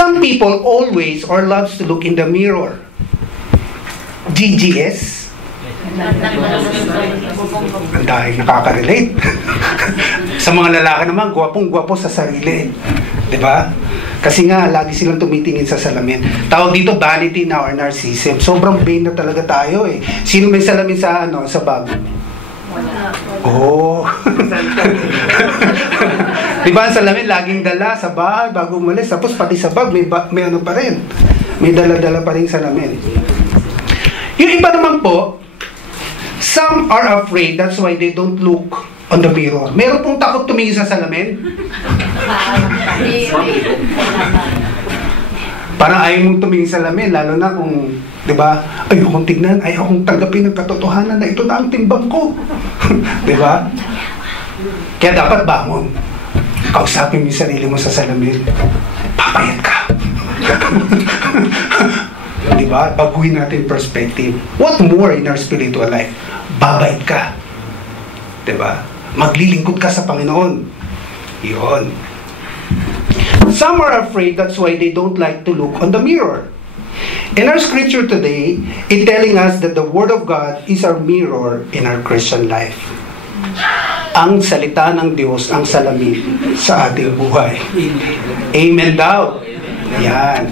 Some people always or loves to look in the mirror. GGS? Ang dahil nakaka-relate. Sa mga lalaki naman, gwapong-gwapo sa sarili. Diba? Kasi nga, lagi silang tumitingin sa salamin. Tawag dito, vanity na or narcissism. Sobrang vain na talaga tayo eh. Sino may salamin sa bag? Oh. Diba ang salamin, laging dala sa bahay bago umalis. Tapos pati sa bag, may ano pa rin. May dala-dala pa rin salamin. Yung iba naman po, some are afraid, that's why they don't look on the mirror. Meron pong takot tumingin sa salamin? Parang ayaw mong tumingin sa salamin, lalo na kung, di ba, ayaw kong tignan, ayaw kong tanggapin ang katotohanan na ito na ang timbang ko. Di ba? Kaya dapat bangon. Kausapin mo yung sarili mo sa salamin. Papayat ka. Diba? Baguhin natin perspective. What more in our spiritual life? Babait ka. Diba? Maglilingkod ka sa Panginoon. Yun. Some are afraid, that's why they don't like to look on the mirror. In our scripture today, it's telling us that the Word of God is our mirror in our Christian life. Ang salita ng Diyos ang salamin sa ating buhay. Amen daw. Yan.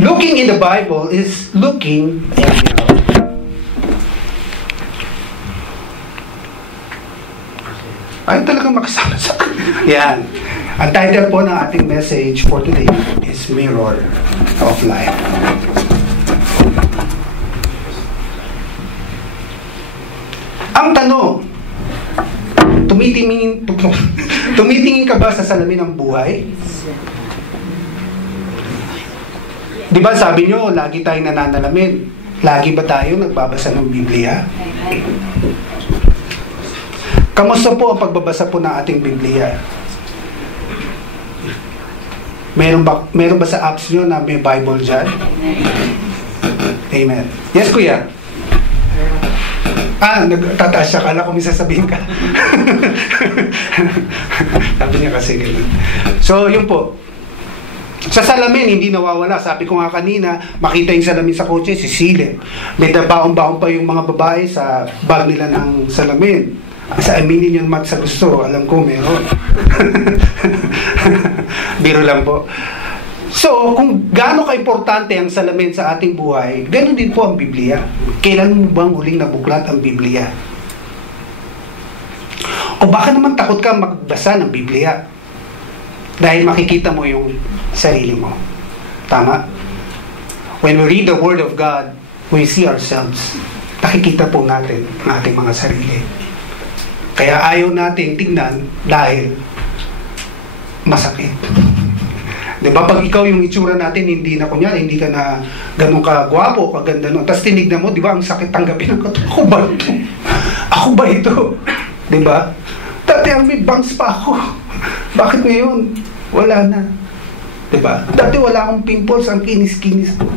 Looking in the Bible is looking in the mirror. Ay, talagang makasama sa yan. Ang title po ng ating message for today is Mirror of Life. Ang tanong, tumitingin ka ba sa salamin ng buhay? Di ba sabi nyo, lagi tayong nananalamin. Lagi ba tayo nagbabasa ng Biblia? Kamusta po ang pagbabasa po ng ating Biblia? Meron ba sa apps nyo na may Bible dyan? Amen. Yes, kuya? Nagtataas siya. Kala ko may sasabihin ka. Sabi niya kasi ganun. So, yun po. Sa salamin, hindi nawawala. Sabi ko nga kanina, makita yung salamin sa kotse, sisilip. May baon-baon pa yung mga babae sa bag nila ng salamin. Sa aminin yung mat sa gusto, alam ko meron. Biro lang po. So, kung gaano ka-importante ang salamin sa ating buhay, ganoon din po ang Biblia. Kailan mo bang huling nabuklat ang Biblia? O baka naman takot ka magbasa ng Biblia? Dahil makikita mo yung sarili mo. Tama? When we read the Word of God, we see ourselves. Nakikita po natin ang ating mga sarili. Kaya ayaw natin tingnan dahil masakit. Diba? Pag ikaw yung itsura natin, hindi na kunyari, hindi ka na ganun ka gwapo, kaganda nun. Tapos tinignan mo, diba, ang sakit tanggapin ng ako ba ito? Ako ba ito? Diba? Dati ang may bangs pa ako. Bakit ngayon? Wala na. Diba? Dati wala akong pimples, ang kinis-kinis ko.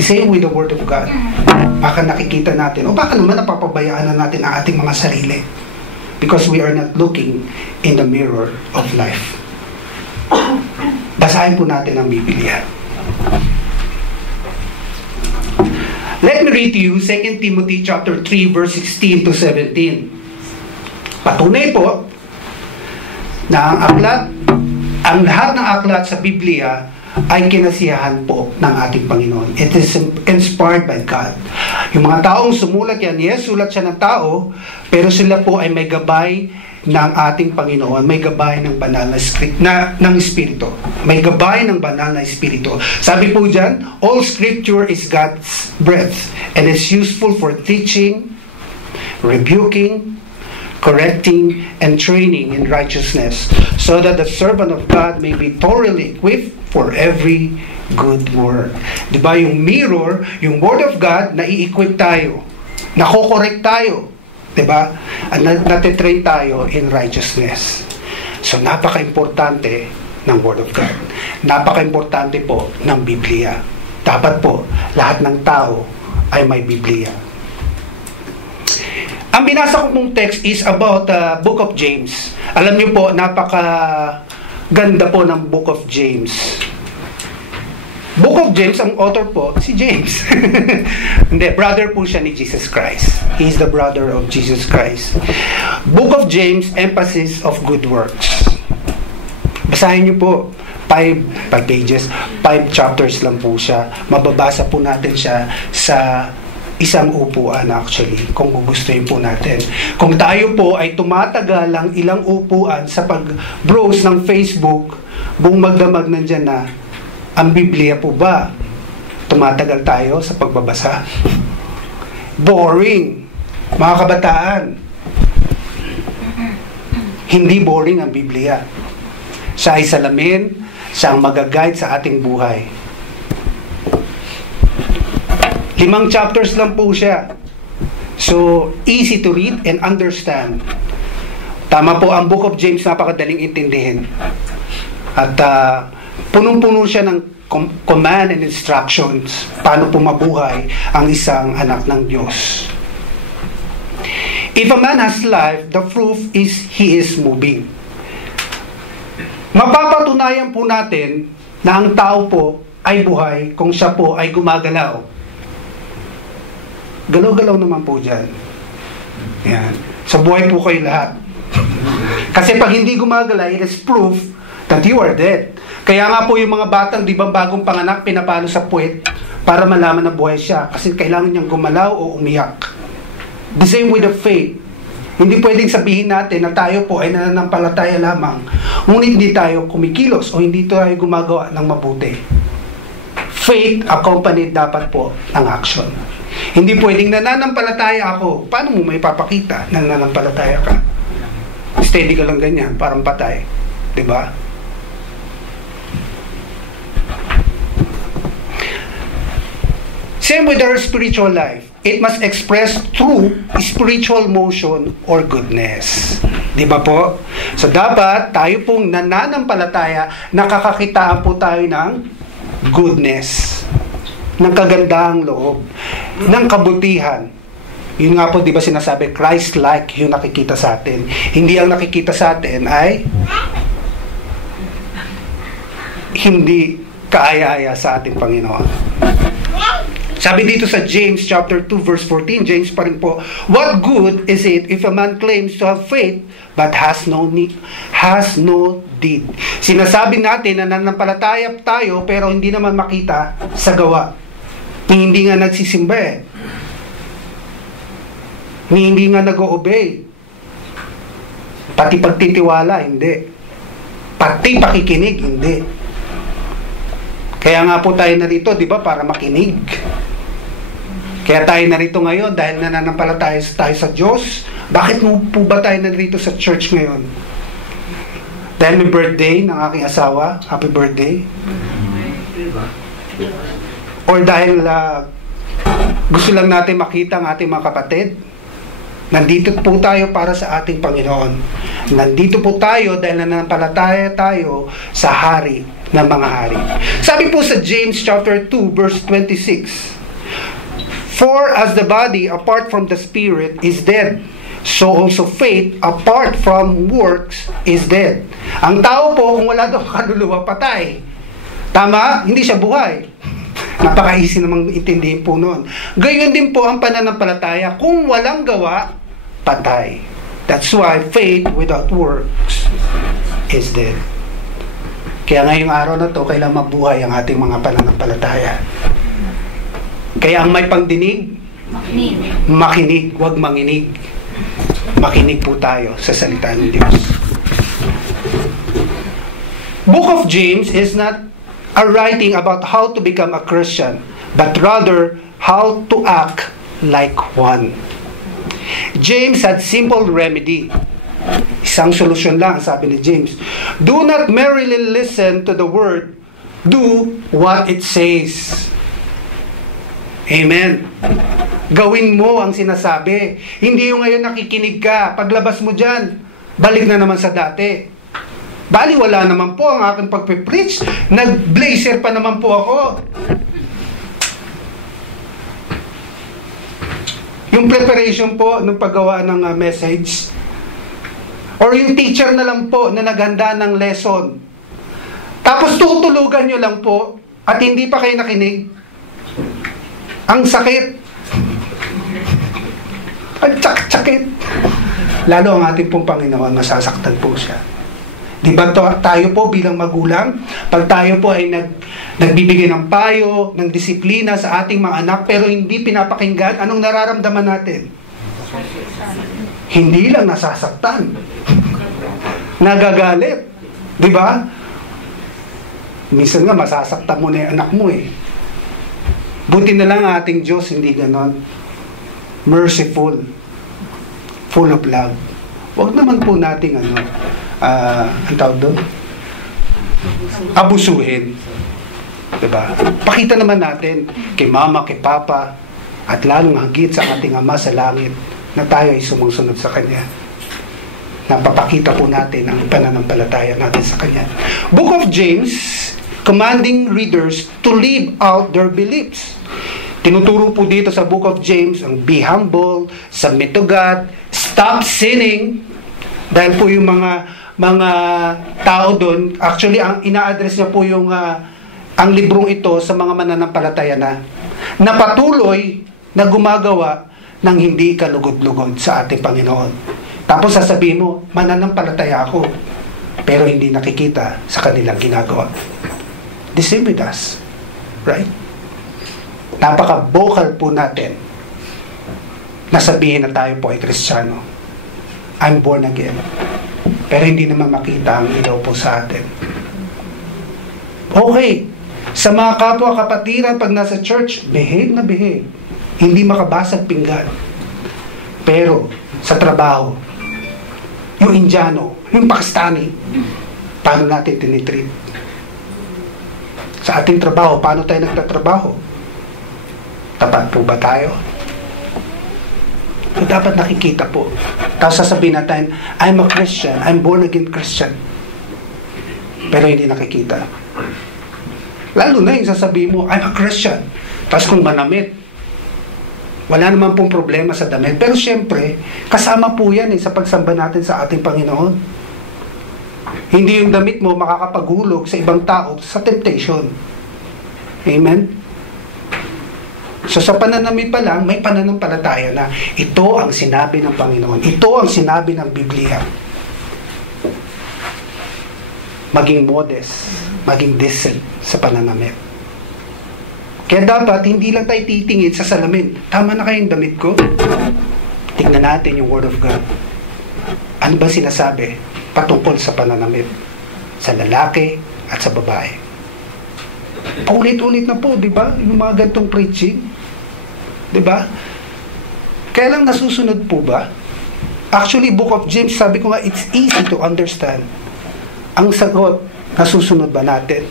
The same with the Word of God. Baka nakikita natin, o baka naman napapabayaan na natin ang ating mga sarili. Because we are not looking in the mirror of life. Basahin po natin ang Biblia. Let me read to you 2 Timothy chapter 3 verse 16 to 17. Patunay po na ang lahat ng aklat sa Biblia ay kinasiyahan po ng ating Panginoon. It is inspired by God. Yung mga taong sumulat yan, yes, sulat siya ng tao, pero sila po ay may gabay ng ating Panginoon, may gabay ng banal na ng Espiritu. May gabay ng banal na Espiritu. Sabi po dyan, all Scripture is God's breath and is useful for teaching, rebuking, correcting, and training in righteousness, so that the servant of God may be thoroughly equipped for every good work. Diba yung mirror, yung Word of God, nai-equip tayo, nako-correct tayo, diba? At natitrain tayo in righteousness. So napaka-importante ng Word of God. Napaka-importante po ng Biblia. Dapat po, lahat ng tao ay may Biblia. Ang binasa ko pong text is about the Book of James. Alam niyo po, napaka-ganda po ng Book of James. Book of James, ang author po, si James. Hindi, brother po siya ni Jesus Christ. He is the brother of Jesus Christ. Book of James, emphasis of good works. Basahin niyo po. 5 pages, 5 chapters lang po siya. Mababasa po natin siya sa isang upuan actually, kung gugustuhin po natin. Kung tayo po ay tumatagal lang ilang upuan sa pag-browse ng Facebook, buong magdamag nandyan na, ang Biblia po ba, tumatagal tayo sa pagbabasa? Boring. Mga kabataan, hindi boring ang Biblia. Siya ay salamin, siya ang mag-guide sa ating buhay. 5 chapters lang po siya. So, easy to read and understand. Tama po, ang Book of James napakadaling intindihin. At punong-puno siya ng command and instructions paano po mabuhay ang isang anak ng Diyos. If a man has life, the proof is he is moving. Mapapatunayan po natin na ang tao po ay buhay kung siya po ay gumagalaw. Galaw-galaw naman po dyan. Yan. Sa buhay po kayo lahat. Kasi pag hindi gumagalaw, it is proof that you are dead. Kaya nga po yung mga batang, di ba bagong panganak, pinapalo sa puwet para malaman na buhay siya. Kasi kailangan niyang gumalaw o umiyak. The same with the faith. Hindi pwedeng sabihin natin na tayo po ay nananampalataya lamang, ngunit hindi tayo kumikilos o hindi tayo gumagawa ng mabuti. Faith accompanied dapat po ng action. Hindi pwedeng nananampalataya ako. Paano mo may papakita na nananampalataya ka? Steady ka lang ganyan, parang patay. Diba? Same with our spiritual life. It must express through spiritual motion or goodness. Di ba po? So dapat tayo pong nananampalataya, nakakakitaan po tayo ng goodness, ng kagandahang loob, ng kabutihan. Yun nga po, di ba sinasabi, Christ-like yung nakikita sa atin. Hindi ang nakikita sa atin ay hindi kaaya-aya sa ating Panginoon. Sabi dito sa James chapter 2 verse 14, James pa rin po, what good is it if a man claims to have faith but has no deed? Sinasabi natin na nananampalataya tayo pero hindi naman makita sa gawa. Hindi nga nagsisimba eh. Hindi nga nag-o-obey. Pati pagtitiwala, hindi. Pati pakikinig, hindi. Kaya nga po tayo narito, di ba, para makinig. Kaya tayo narito ngayon dahil nananampalataya tayo sa Diyos. Bakit po ba tayo narito sa church ngayon? Dahil may birthday ng aking asawa. Happy birthday. Or dahil gusto lang natin makita ang ating mga kapatid. Nandito po tayo para sa ating Panginoon. Nandito po tayo dahil nananampalataya tayo sa hari ng mga hari. Sabi po sa James chapter 2 verse 26, for as the body apart from the spirit is dead, so also faith apart from works is dead. Ang tao po, kung wala daw kaluluwa, patay. Tama? Hindi siya buhay. Napaka-easy namang intindihin po noon. Gayon din po ang pananampalataya. Kung walang gawa, patay. That's why faith without works is dead. Kaya ngayong araw na to, kailangan mabuhay ang ating mga pananampalataya. Kaya ang may pangdinig, makinig, huwag manginig. Makinig po tayo sa salita ng Diyos. Book of James is not a writing about how to become a Christian, but rather how to act like one. James had simple remedy. Isang solusyon lang, sabi ni James. Do not merely listen to the word, do what it says. Amen. Gawin mo ang sinasabi. Hindi yung ngayon nakikinig ka. Paglabas mo dyan, balik na naman sa dati. Bali, wala naman po ang aking pagpipreach. Nag-blazer pa naman po ako. Yung preparation po ng paggawa ng message. Or yung teacher na lang po na naghanda ng lesson. Tapos tutulugan nyo lang po at hindi pa kayo nakinig? Ang sakit. Ang sakit. Lalo ang ating pong Panginoon, masasaktan po siya. Di ba tayo po bilang magulang, pag tayo po ay nagbibigay ng payo, ng disiplina sa ating mga anak, pero hindi pinapakinggan, anong nararamdaman natin? Hindi lang nasasaktan. Nagagalit. Di ba? Minsan nga, masasaktan mo na yung anak mo eh. Buti na lang ating Diyos, hindi ganon. Merciful. Full of love. Huwag naman po nating ang tawag doon? Abusuhin. Diba? Pakita naman natin kay mama, kay papa, at lalong higit sa ating Ama sa langit na tayo ay sumusunod sa Kanya. Napapakita po natin ang pananampalataya natin sa Kanya. Book of James, commanding readers to live out their beliefs. Tinuturo po dito sa Book of James ang be humble, submit to God, stop sinning. Dahil po yung mga tao doon, actually ang ina-address niya po yung ang librong ito sa mga mananampalataya na patuloy na gumagawa ng hindi kalugod-lugod sa ating Panginoon. Tapos sasabihin mo, mananampalataya ako, pero hindi nakikita sa kanilang ginagawa. The same with us. Right? Napaka-vocal po natin na sabihin na tayo po ay Kristiyano. I'm born again. Pero hindi naman makita ang ilaw po sa atin. Okay. Sa mga kapwa kapatiran, pag nasa church, behave na behave. Hindi makabasag pinggan. Pero sa trabaho, yung Indiano, yung Pakistani, paano natin tinitreat? Sa ating trabaho, paano tayo nagtatrabaho? Tapat po ba tayo? So, dapat nakikita po. Tapos sasabihin natin, I'm a Christian, I'm born again Christian. Pero hindi nakikita. Lalo na yung sasabihin mo, I'm a Christian. Tapos kung manamit, wala naman pong problema sa damit. Pero syempre, kasama po yan sa pagsamba natin sa ating Panginoon. Hindi yung damit mo makakapaghulog sa ibang tao sa temptation. Amen? So sa pananamit pa lang, may pananampalataya na ito ang sinabi ng Panginoon. Ito ang sinabi ng Biblia. Maging modest, maging decent sa pananamit. Kaya dapat, hindi lang tayo titingin sa salamin. Tama na kayong damit ko? Tingnan natin yung Word of God. Ano ba sinasabi patungkol sa pananamit? Sa lalaki at sa babae. Paulit-ulit na po, di ba? Yung mga gantong preaching. Di ba? Kaya lang nasusunod po ba? Actually, Book of James, sabi ko nga, it's easy to understand. Ang sagot, nasusunod ba natin?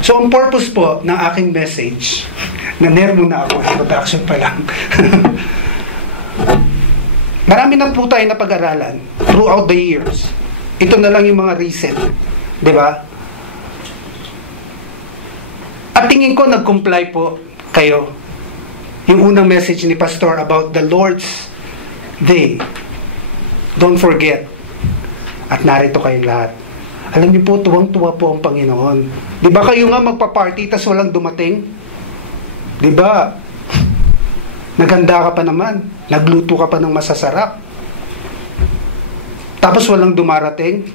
So, ang purpose po ng aking message, na-nerve na ako, introduction pa lang. Marami na po tayo napag-aralan throughout the years. Ito na lang yung mga recent. Di ba? At tingin ko, nag-comply po kayo. Yung unang message ni Pastor about the Lord's Day. Don't forget. At narito kayong lahat. Alam niyo po, tuwang-tuwa po ang Panginoon. Di ba kayo nga magpa-party tas walang dumating? Di ba? Naganda ka pa naman. Nagluto ka pa ng masasarap. Tapos walang dumarating.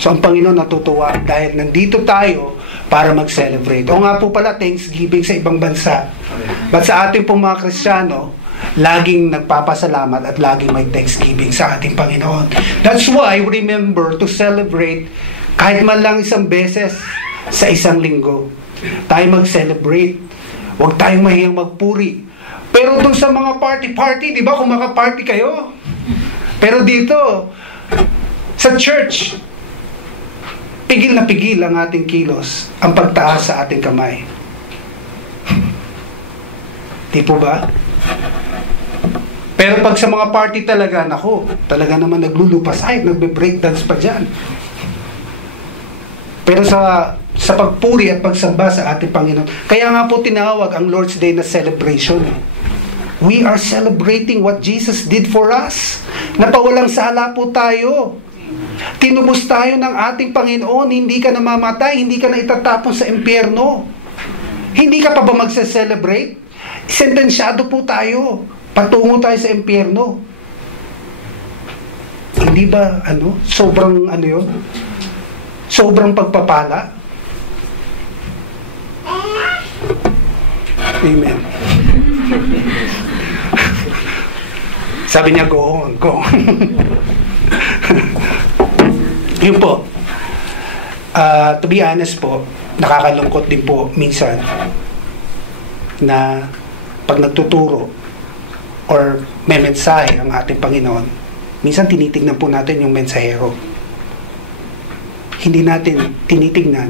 So ang Panginoon natutuwa dahil nandito tayo para mag-celebrate. O nga po pala, Thanksgiving sa ibang bansa. But sa ating pong mga Kristiyano, laging nagpapasalamat at laging may Thanksgiving sa ating Panginoon. That's why we remember to celebrate kahit man lang isang beses sa isang linggo. Tayo mag-celebrate. Huwag tayong mahiyang magpuri. Pero dun sa mga party-party, di ba, kung maka-party kayo? Pero dito, sa church, pigil na pigil ang ating kilos, ang pagtaas sa ating kamay. Di po ba? Pero pag sa mga party talaga, nako, talaga naman naglulupasay, nagbe-breakdance pa dyan. Pero sa pagpuri at pagsamba sa ating Panginoon, kaya nga po tinawag ang Lord's Day na celebration. We are celebrating what Jesus did for us. Napawalang sala po tayo. Tinubos tayo ng ating Panginoon. Hindi ka namamatay, hindi ka na itatapon sa impyerno. Hindi ka pa ba magse-celebrate? Sentensyado po tayo. Patungo tayo sa impyerno. Hindi ba, sobrang yun? Sobrang pagpapala? Amen. Sabi niya, go on, go on. Yun po. To be honest po, nakakalungkot din po minsan na pag nagtuturo or may mensahe ang ating Panginoon, minsan tinitignan po natin yung mensahero. Hindi natin tinitignan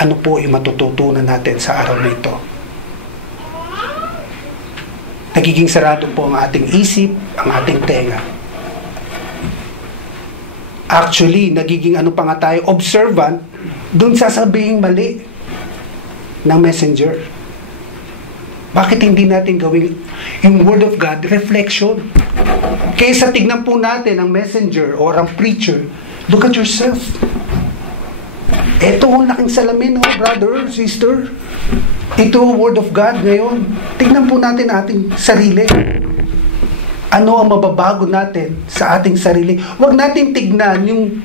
ano po yung matututunan natin sa araw na ito. Nagiging sarado po ang ating isip, ang ating tenga. Actually, nagiging pa nga tayo, observant, dun sasabihin mali ng messenger. Bakit hindi natin gawin yung Word of God reflection? Kaysa tignan po natin ang messenger or ang preacher, look at yourself. Ito ang laking salamin, brother, sister. Ito ang Word of God ngayon. Tignan po natin ating sarili. Ano ang mababago natin sa ating sarili? Huwag natin tignan yung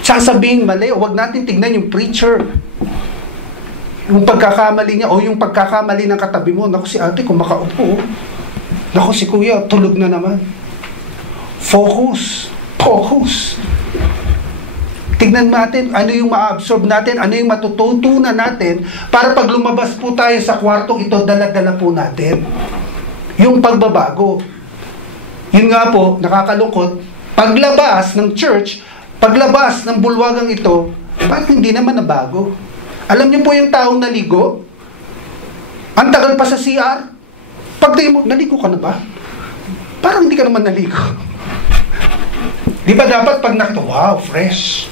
sasabing mali. Huwag natin tignan yung preacher. Yung pagkakamali niya o yung pagkakamali ng katabi mo. Naku, si ate kumakaupo. Naku, si kuya tulog na naman. Focus. Focus. Tignan natin ano yung ma-absorb natin, ano yung matututunan natin para pag lumabas po tayo sa kwartong ito, dala-dala po natin. Yung pagbabago. Yun nga po, nakakalungkot, paglabas ng church, paglabas ng bulwagang ito, parang hindi naman nabago. Alam niyo po yung taong naligo? Ang tagal pa sa CR? Pagdating mo, naligo ka na ba? Parang hindi ka naman naligo. Di ba dapat pag nakita, wow, fresh.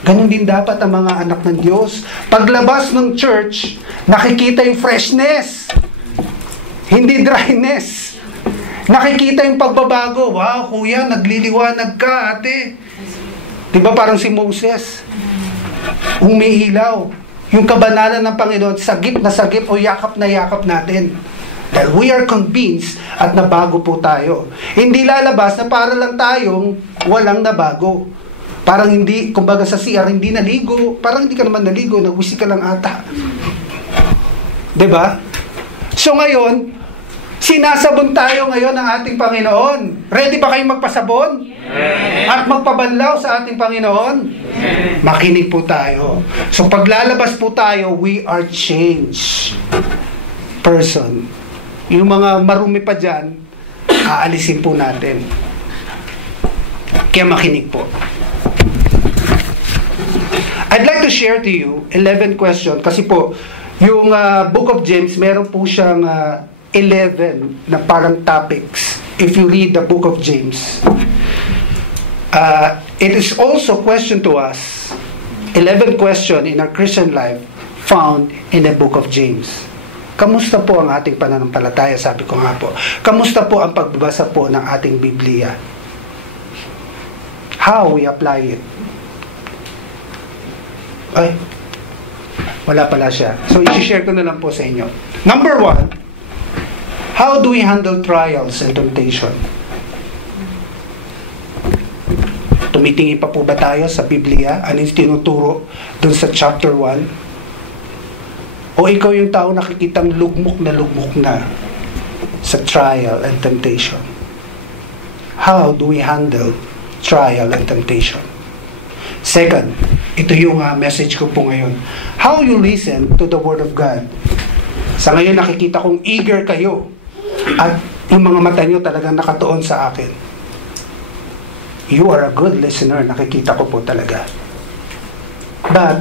Ganun din dapat ang mga anak ng Diyos. Paglabas ng church, nakikita yung freshness. Hindi dryness. Nakikita yung pagbabago. Wow, kuya, nagliliwanag ka, ate. Diba parang si Moses? Umiilaw. Yung kabanalan ng Panginoon, sagip na sagip o yakap na yakap natin. Dahil we are convinced at nabago po tayo. Hindi lalabas na para lang tayong walang nabago. Parang hindi, kumbaga sa CR, hindi naligo. Parang hindi ka naman naligo, nagwisi ka lang ata. Diba? So ngayon, sinasabon tayo ngayon ng ating Panginoon. Ready ba kayong magpasabon? Yes. At magpabanlaw sa ating Panginoon? Yes. Makinig po tayo. So paglalabas po tayo, we are changed person. Yung mga marumi pa dyan, aalisin po natin. Kaya makinig po. I'd like to share to you 11 questions kasi po yung Book of James meron po siyang 11 na parang topics. If you read the Book of James, it is also question to us 11 question in our Christian life found in the Book of James. Kamusta po ang ating pananampalataya? Sabi ko nga po, kamusta po ang pagbabasa po ng ating Biblia? How we apply it? Ay, wala pala siya. So, i-share ko na lang po sa inyo. Number 1, how do we handle trials and temptation? Tumitingin pa po ba tayo sa Biblia? Ano yung tinuturo dun sa chapter 1? O ikaw yung tao nakikitang lugmok na sa trial and temptation? How do we handle trial and temptation? Second, ito yung message ko po ngayon. How you listen to the Word of God. Sa ngayon nakikita kong eager kayo at yung mga mata nyo talagang nakatuon sa akin. You are a good listener, nakikita ko po talaga. But,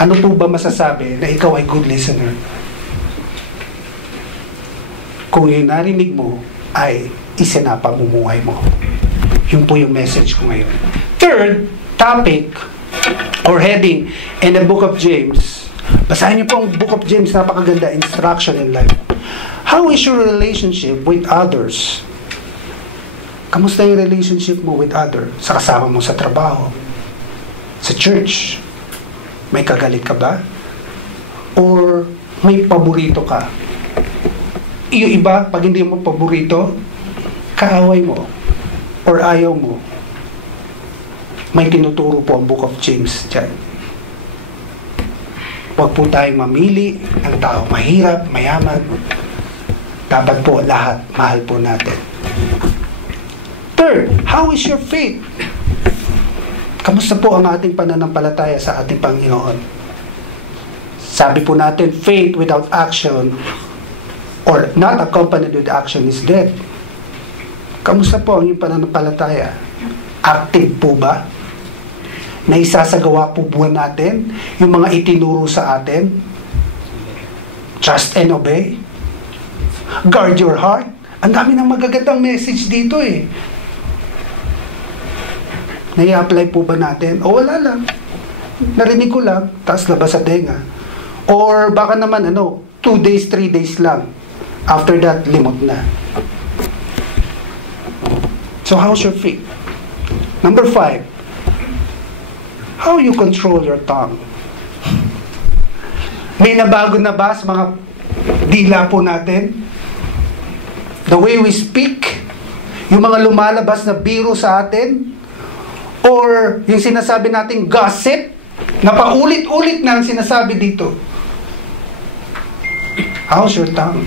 ano po ba masasabi na ikaw ay good listener? Kung yung narinig mo ay isinapamumuhay mo. Yun po yung message ko ngayon. Third topic or heading in the Book of James. Basahin niyo po ang Book of James, napakaganda, instruction in life. How is your relationship with others? Kamusta yung relationship mo with other? Sa kasama mo sa trabaho? Sa church? May kagalit ka ba? Or may paborito ka? Yung iba, pag hindi mo paborito, kaaway mo or ayaw mo. May tinuturo po ang Book of James dyan. Huwag po tayong mamili ng tao mahirap, mayaman. Dapat po lahat mahal po natin. Third, how is your faith? Kamusta po ang ating pananampalataya sa ating Panginoon? Sabi po natin, faith without action or not accompanied with action is dead. Kamusta po ang iyong pananampalataya? Active po ba? Naisasagawa po buwan natin yung mga itinuro sa atin? Trust and obey? Guard your heart? Ang dami ng magagandang message dito eh. Nai-apply po ba natin? O wala lang. Narinig ko lang, tapos labas sa tenga. Or baka naman 2 days, 3 days lang. After that, limot na. So how's your faith? Number 5, how you control your tongue? May nabago na ba sa mga dila po natin? The way we speak? Yung mga lumalabas na biro sa atin? Or yung sinasabi nating gossip? Na paulit-ulit na ang sinasabi dito. How's your tongue?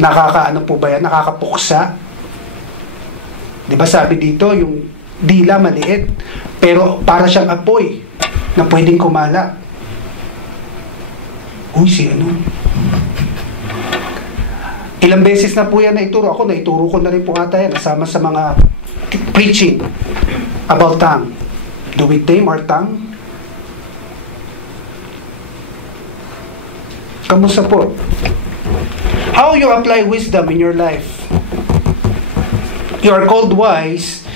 Nakakaano po ba yan? Nakakapuksa? Di ba sabi dito, yung dila maliit, pero para siyang apoy na pwedeng kumala. Uy, Ilang beses na po yan naituro. Ako, naituro ko na rin po ata yan. Nasama sa mga preaching about tongue. Do we tame our tongue? Kamusta po? How you apply wisdom in your life? You are called wise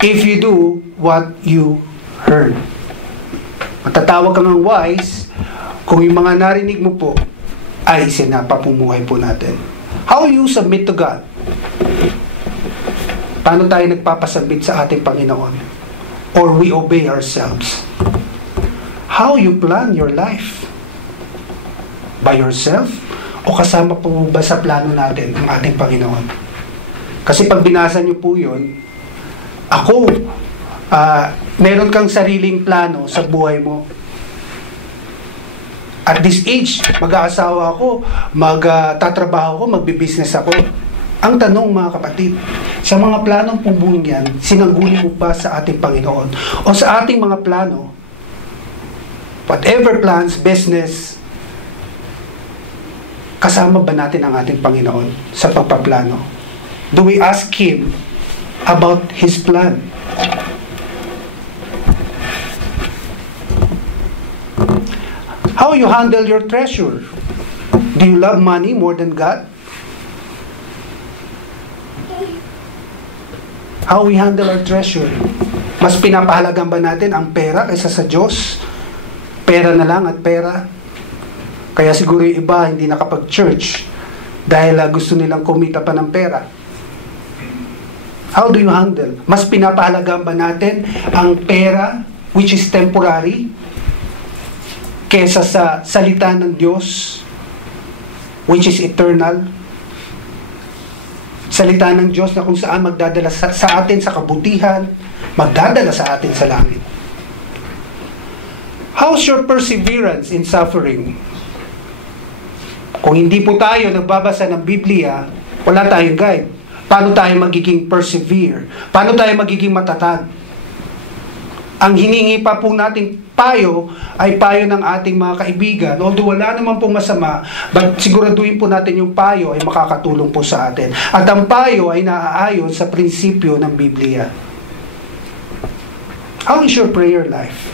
if you do what you heard. Matatawag ka ng wise kung yung mga narinig mo po ay sinapapumuhay po natin. How you submit to God? Paano tayo nagpapasabit sa ating Panginoon? Or we obey ourselves? How you plan your life? By yourself? O kasama po ba sa plano natin ang ating Panginoon? Kasi pag binasa niyo po yun, meron kang sariling plano sa buhay mo. At this age, mag-aasawa ako, magtatrabaho ako, magbibusiness ako. Ang tanong mga kapatid, sa mga planong pumbuong yan, sinangguni mo ba sa ating Panginoon? O sa ating mga plano, whatever plans, business, kasama ba natin ang ating Panginoon sa pagpaplano? Do we ask Him about His plan? How you handle your treasure? Do you love money more than God? How we handle our treasure? Mas pinapahalagan ba natin ang pera kaysa sa Diyos? Pera na lang at pera. Kaya siguro yung iba hindi nakapag-church dahil gusto nilang kumita pa ng pera. How do you handle? Mas pinapahalagan ba natin ang pera, which is temporary, kesa sa salita ng Diyos, which is eternal? Salita ng Diyos na kung saan magdadala sa atin sa kabutihan, magdadala sa atin sa langit. How's your perseverance in suffering? Kung hindi po tayo nagbabasa ng Biblia, wala tayong guide. Paano tayo magiging persevere? Paano tayo magiging matatag? Ang hiningi pa po nating payo ay payo ng ating mga kaibigan. Although wala naman pong masama, but siguraduhin po natin yung payo ay makakatulong po sa atin. At ang payo ay naaayon sa prinsipyo ng Biblia. How is your prayer life?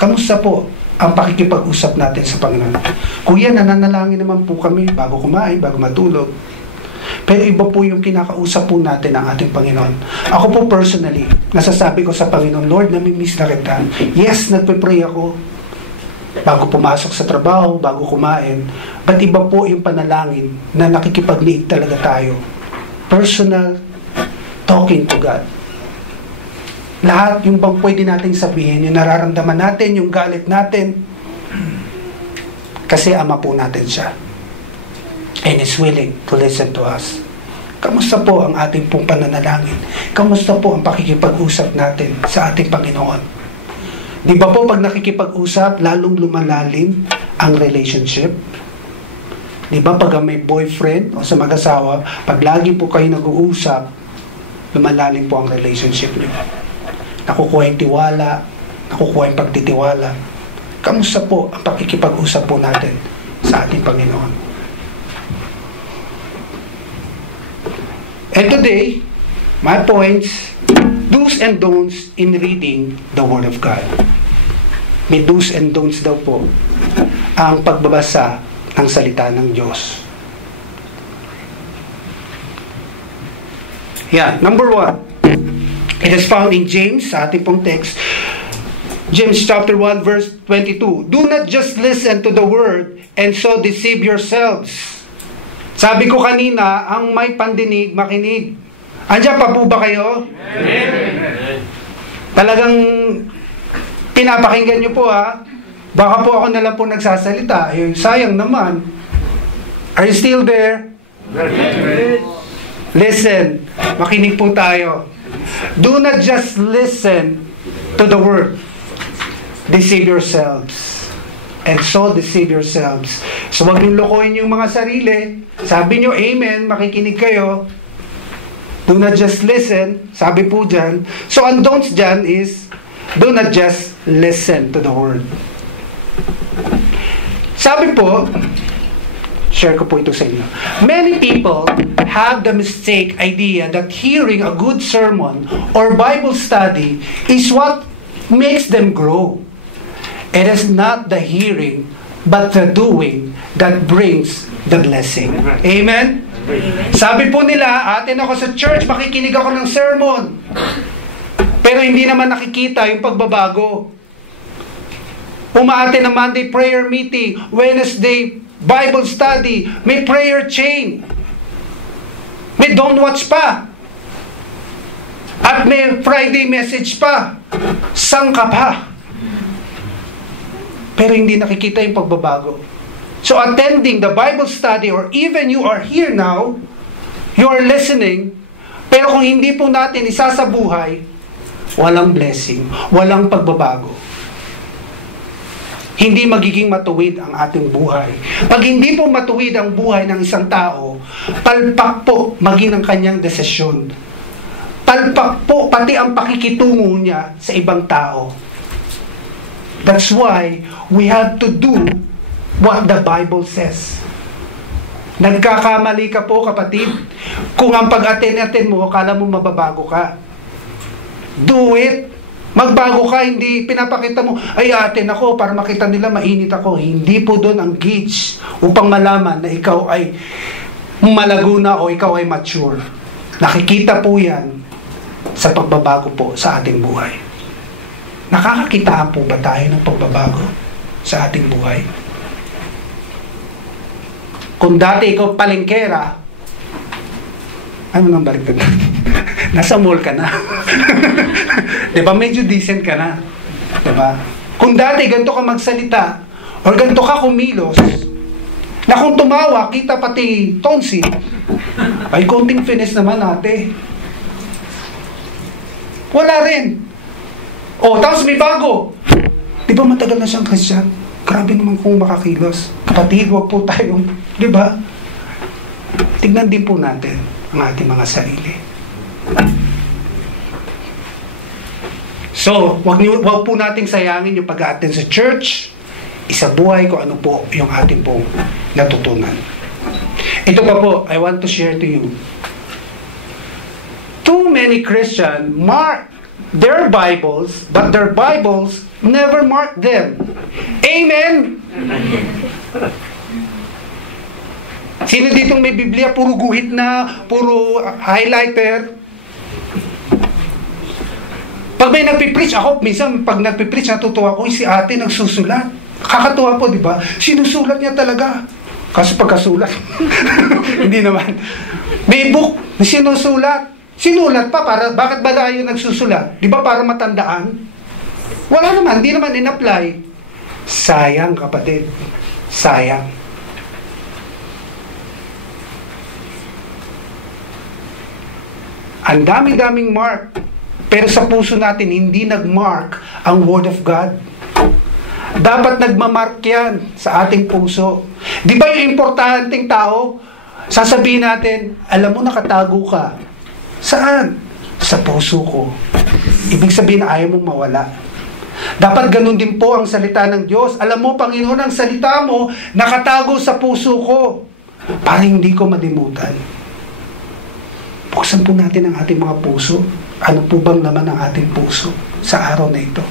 Kamusta po ang pakikipag-usap natin sa Panginoon? Kuya, nananalangin naman po kami bago kumain, bago matulog. Pero iba po yung kinakausap po natin ng ating Panginoon. Ako po personally, nasasabi ko sa Panginoon, Lord, namimiss na kita. Yes, nagpe-pray ako bago pumasok sa trabaho, bago kumain. But iba po yung panalangin na nakikipagliig talaga tayo personal talking to God. Lahat yung bang pwede nating sabihin, yung nararamdaman natin, yung galit natin, kasi Ama po natin siya. And is willing to listen to us. Kamusta po ang ating pong pananalangin? Kamusta po ang pakikipag-usap natin sa ating Panginoon? Di ba po pag nakikipag-usap, lalong lumalalim ang relationship? Di ba pag may boyfriend o sa mag-asawa, pag lagi po kayo nag-uusap, lumalalim po ang relationship niyo. Nakukuha yung tiwala, nakukuha yung pagtitiwala. Kamusta po ang pakikipag-usap po natin sa ating Panginoon? And today, my points, do's and don'ts in reading the Word of God. May do's and don'ts daw po ang pagbabasa ng salita ng Diyos. Yeah, number 1. It is found in James, sa ating pong text. James chapter 1 verse 22. Do not just listen to the word and so deceive yourselves. Sabi ko kanina, ang may pandinig, makinig. Andiyan pa po ba kayo? Amen. Talagang pinapakinggan nyo po ha. Baka po ako na lang po nagsasalita. Sayang naman. Are you still there? Amen. Listen, makinig po tayo. Do not just listen to the word. Deceive yourselves. And so deceive yourselves. So wag niyong lokohin yung mga sarili. Sabi niyo, amen, makikinig kayo. Do not just listen. Sabi po dyan. So ang don'ts dyan is, do not just listen to the word. Sabi po, share ko po ito sa inyo. Many people have the mistake idea that hearing a good sermon or Bible study is what makes them grow. It is not the hearing, but the doing that brings the blessing. Amen? Sabi po nila, atin ako sa church, makikinig ako ng sermon. Pero hindi naman nakikita yung pagbabago. Umaatin ng Monday prayer meeting, Wednesday Bible study, may prayer chain, may don't watch pa, at may Friday message pa, sangka pa. Pero hindi nakikita yung pagbabago. So attending the Bible study or even you are here now, you are listening, pero kung hindi po natin isasabuhay, walang blessing, walang pagbabago. Hindi magiging matuwid ang ating buhay. Pag hindi po matuwid ang buhay ng isang tao, palpak po maging ang kanyang desisyon. Palpak po pati ang pakikitungo niya sa ibang tao. That's why we have to do what the Bible says. Nagkakamali ka po, kapatid. Kung ang pag-attend mo, akala mo mababago ka. Do it. Magbago ka, hindi pinapakita mo, ay attend ako para makita nila mainit ako. Hindi po doon ang gauge upang malaman na ikaw ay malago na o ikaw ay mature. Nakikita po yan sa pagbabago po sa ating buhay. Nakakakitaan po ba tayo ng pagbabago sa ating buhay? Kung dati ikaw palengkera, ano nang baliktad? Nasa mall ka na. Diba? Medyo decent ka na. Diba? Kung dati ganito ka magsalita or ganito ka kumilos, na kung tumawa, kita pati tonsil, ay konting finish naman ate. Wala rin. O, tapos may bago. Diba matagal na siyang Christian? Grabe naman kung makakilos. Kapatid, wag po tayo. Diba? Tignan din po natin ang ating mga sarili. So, wag po nating sayangin yung pag-a-attend sa church. Isabuhay ko ano po yung ating pong natutunan. Ito pa po, I want to share to you. Too many Christians mark their Bibles, but their Bibles never mark them. Amen? Sino ditong may Biblia, puro guhit na, puro highlighter? Pag may nagpipreach, ako, minsan pag nagpipreach, natutuwa ko, si ate nagsusulat. Kakatuwa po, di ba? Sinusulat niya talaga. Kaso pagkasulat, hindi naman. May book na sinusulat. Sinulat pa, bakit ba tayo nagsusulat? Di ba para matandaan? Wala naman, hindi naman in-apply. Sayang, kapatid. Sayang. Ang dami-daming mark. Pero sa puso natin, hindi nag-mark ang Word of God. Dapat nagmamark yan sa ating puso. Di ba yung importanteng tao, sasabihin natin, alam mo nakatago ka. Saan? Sa puso ko. Ibig sabihin na ayaw mong mawala. Dapat ganun din po ang salita ng Diyos. Alam mo, Panginoon, ang salita mo nakatago sa puso ko para hindi ko malimutan. Buksan po natin ang ating mga puso. Ano po bang laman ng ating puso sa araw na ito?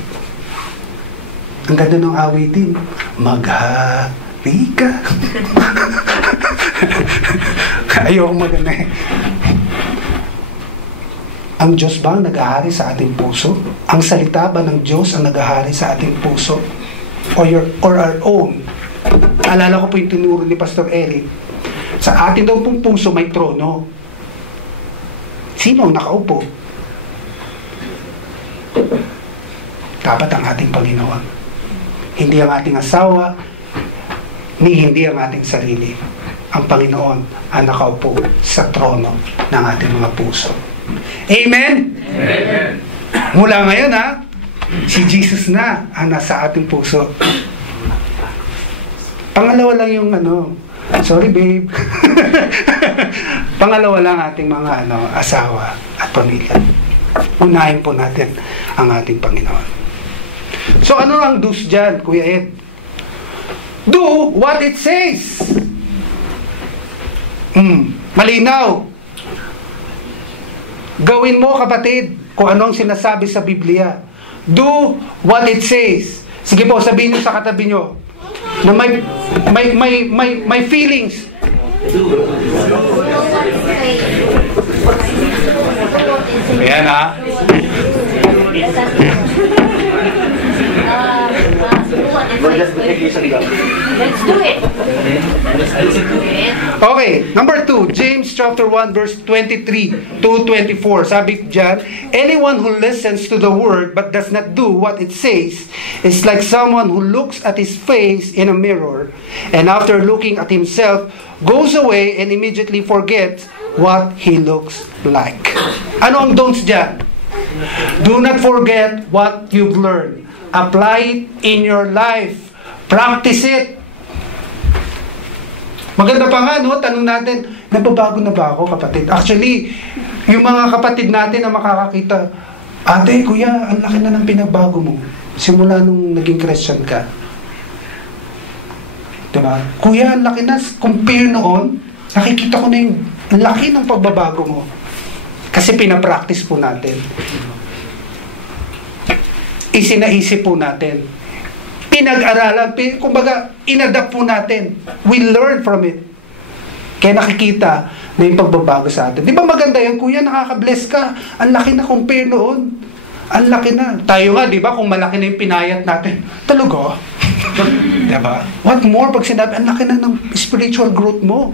Ang ganda ng awitin. Maghari ka. Ayoko magana eh. Ang Diyos ba ang nag-ahari sa ating puso? Ang salita ba ng Diyos ang nag-ahari sa ating puso? Or our own? Alala ko po yung tinuro ni Pastor Eric. Sa ating daw pong puso may trono. Sino ang nakaupo? Dapat ang ating Panginoon. Hindi ang ating asawa, ni hindi ang ating sarili. Ang Panginoon ang nakaupo sa trono ng ating mga puso. Amen? Amen. Mula ngayon si Jesus na ang nasa ating puso. Pangalawa lang yung sorry babe. Pangalawa lang ating mga asawa at pamilya. Unahin po natin ang ating Panginoon. So ano ang do's dyan, Kuya Ed? Do what it says. Malinaw. Gawin mo, kapatid, kung anong sinasabi sa Biblia. Do what it says. Sige po, sabihin niyo sa katabi niyo na may feelings. Ayan Let's do it. Okay, number 2, James chapter 1 verse 23 to 24. Sabi diyan, anyone who listens to the word but does not do what it says is like someone who looks at his face in a mirror and after looking at himself goes away and immediately forgets what he looks like. Ano ang don'ts diyan? Do not forget what you've learned. Apply it in your life. Practice it. Maganda pa nga, tanong natin, nababago na ba ako, kapatid? Actually, yung mga kapatid natin na makakakita, ate, kuya, ang laki na ng pinagbago mo. Simula nung naging Christian ka. Diba? Kuya, ang laki na, compare noon, nakikita ko na yung laki ng pagbabago mo. Kasi pinapractice po natin. Isinaisip po natin. Pinag-aralan, kumbaga, inadapt po natin. We learn from it. Kaya nakikita na yung pagbabago sa atin. Di ba maganda yan, kuya, nakaka-bless ka. Ang laki na compare noon. Ang laki na. Tayo nga, di ba, kung malaki na yung pinayat natin, talaga? Di ba? What more pag sinabi, ang laki na ng spiritual growth mo.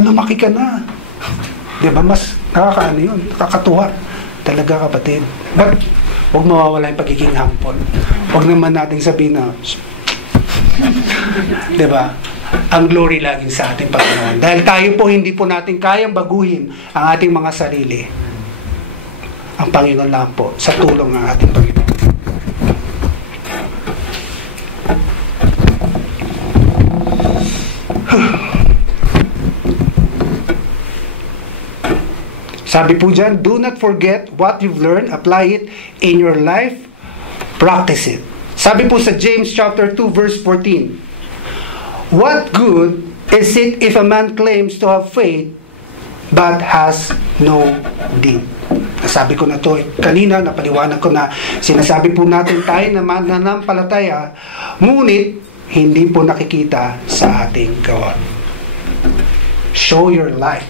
Lumaki ka na. Di ba? Mas nakakaano yun. Nakakatuwa. Talaga, kapatid. But, huwag mawawala yung pagiging humble. Huwag naman natin sabihin na, diba? Ang glory laging sa ating Panginoon. Dahil tayo po, hindi po natin kayang baguhin ang ating mga sarili. Ang Panginoon lang po, sa tulong ng ating Panginoon. Sabi po dyan, do not forget what you've learned, apply it in your life, practice it. Sabi po sa James chapter 2 verse 14, what good is it if a man claims to have faith but has no deed? Nasabi ko na to kanina, napaliwanag ko na sinasabi po natin tayo na mananampalataya, ngunit hindi po nakikita sa ating gawa. Show your light.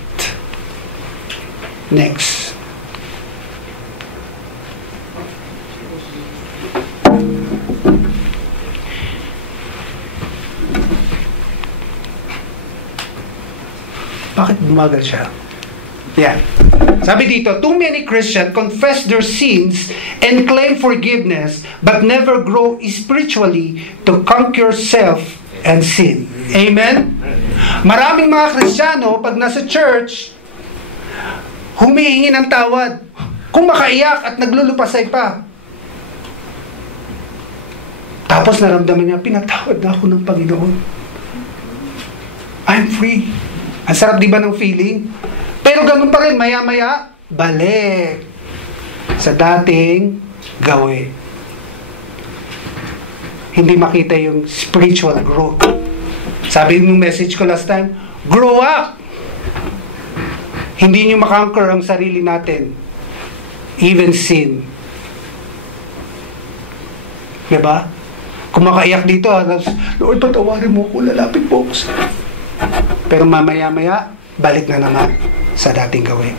Next. Bakit bumagal siya? Yan. Sabi dito, too many Christians confess their sins and claim forgiveness but never grow spiritually to conquer self and sin. Amen? Maraming mga Kristiyano, pag nasa church, humihingi ng tawad. Kung makaiyak at naglulupasay pa. Tapos naramdaman niya, pinatawad na ako ng Panginoon. I'm free. Ang sarap di ba ng feeling? Pero ganun pa rin, maya-maya, balik sa dating gawi. Hindi makita yung spiritual growth. Sabi ng message ko last time, grow up! Hindi nyo makonquer ang sarili natin. Even sin. Diba? Kung makaiyak dito, Lord, patawarin mo ko, lalapit po ako sa'yo. Pero mamaya-maya, balik na naman sa dating gawin.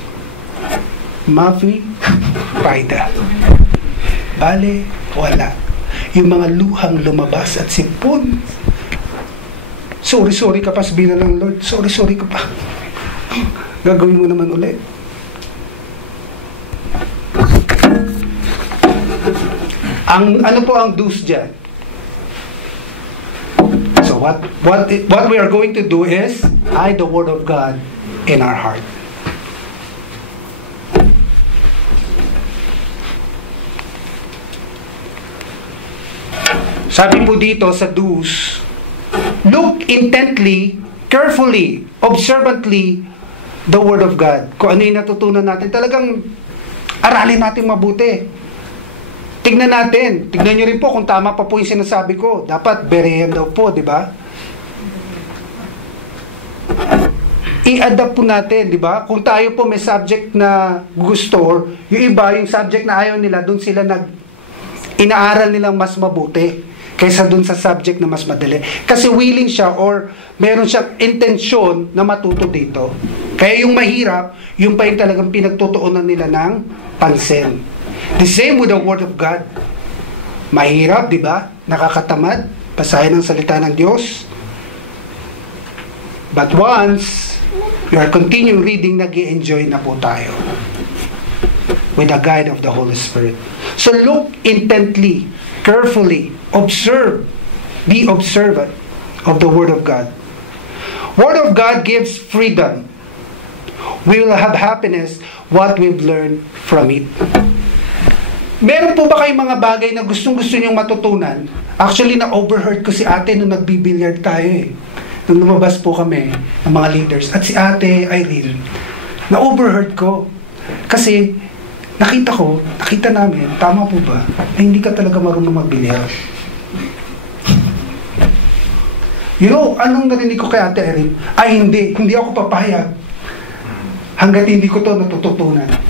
Mafi, paida. Bale, wala. Yung mga luhang lumabas at sipon. Sorry ka pa, sabihin na ng Lord. Sorry ka pa. Gagawin mo naman ulit. Ano po ang do's dyan? So what we are going to do is hide the Word of God in our heart. Sabi po dito sa do's, look intently, carefully, observantly the Word of God. Kung ano yung natutunan natin, talagang aralin natin mabuti. Tignan natin. Tignan nyo rin po kung tama pa po yung sinasabi ko. Dapat berehan daw po, di ba? I-adapt po natin, di ba? Kung tayo po may subject na gusto, or yung iba, yung subject na ayaw nila, doon sila inaaral nilang mas mabuti kaysa doon sa subject na mas madali. Kasi willing siya or meron siyang intensyon na matuto dito. Kaya yung mahirap, yung pa yung talagang pinagtutuunan nila ng pansin. The same with the Word of God. Mahirap, di ba? Nakakatamad. Basahin ang salita ng Diyos. But once you are continuing reading, nag-i-enjoy na po tayo with the guide of the Holy Spirit. So look intently, carefully, observe, be observant of the Word of God. Word of God gives freedom. We will have happiness what we've learned from it. Meron po ba kayong mga bagay na gustong-gusto niyong matutunan? Actually, na-overheard ko si ate nung nagbibilyard tayo eh. Nung lumabas po kami, ng mga leaders. At si ate Irene, na-overheard ko. Kasi, nakita namin, tama po ba, na hindi ka talaga marunong magbilyard. You know, anong narinig ko kay ate Irene? Ay, hindi ako papayag. Hanggat hindi ko to natututunan.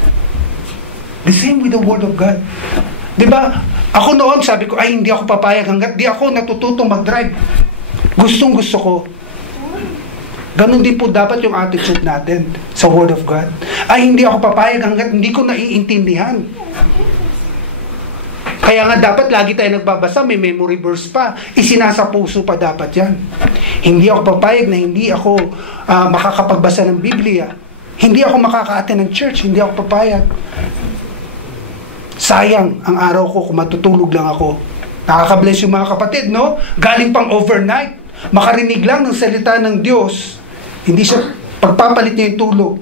The same with the Word of God. Diba? Ako noon, sabi ko, ay hindi ako papayag hanggat di ako natututong mag-drive. Gustong-gusto ko. Ganon din po dapat yung attitude natin sa Word of God. Ay hindi ako papayag hanggat hindi ko naiintindihan. Kaya nga dapat lagi tayo nagbabasa, may memory verse pa. Isinasa puso pa dapat yan. Hindi ako papayag na hindi ako makakapagbasa ng Biblia. Hindi ako makaka-attend ng church. Hindi ako papayag. Sayang ang araw ko kung matutulog lang ako. Nakaka-bless yung mga kapatid, no? Galing pang overnight. Makarinig lang ng salita ng Diyos. Hindi siya pagpapalit niya yung tulog.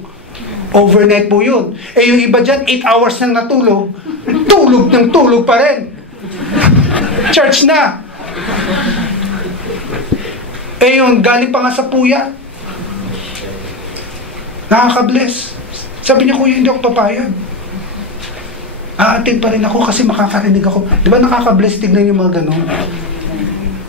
Overnight po yun. Eh yung iba dyan, 8 hours nang natulog. Tulog ng tulog pa rin. Church na. Eh yun, galing pa nga sa puya. Nakaka-bless. Sabi niya, kuya, hindi ako papayag. Aatin pa rin ako kasi makakarinig ako. Di ba nakaka-bless tignan yung mga ganon?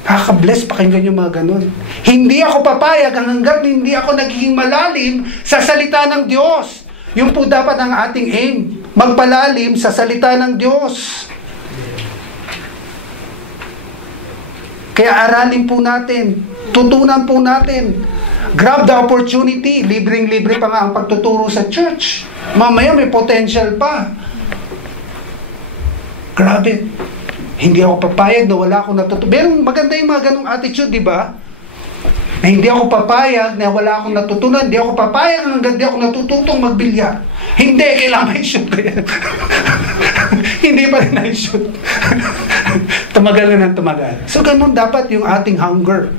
Nakaka-bless pakinggan yung mga ganon. Hindi ako papayag hanggang hindi ako nagiging malalim sa salita ng Diyos. Yung po dapat ang ating aim. Magpalalim sa salita ng Diyos. Kaya aralin po natin. Tutunan po natin. Grab the opportunity. Libreng-libre pa nga ang pagtuturo sa church. Mamaya may potential pa. Grabe. Hindi ako papayag na wala akong natutunan. Pero maganda yung mga ganong attitude, di ba? Na hindi ako papayag na wala akong natutunan, hindi ako papayag hanggang hindi ako natututong magbilyar. Hindi, kailangan may shoot ko yan. Hindi pa rin na-shoot. Tumagal na ng tumagal. So, ganun dapat yung ating hunger.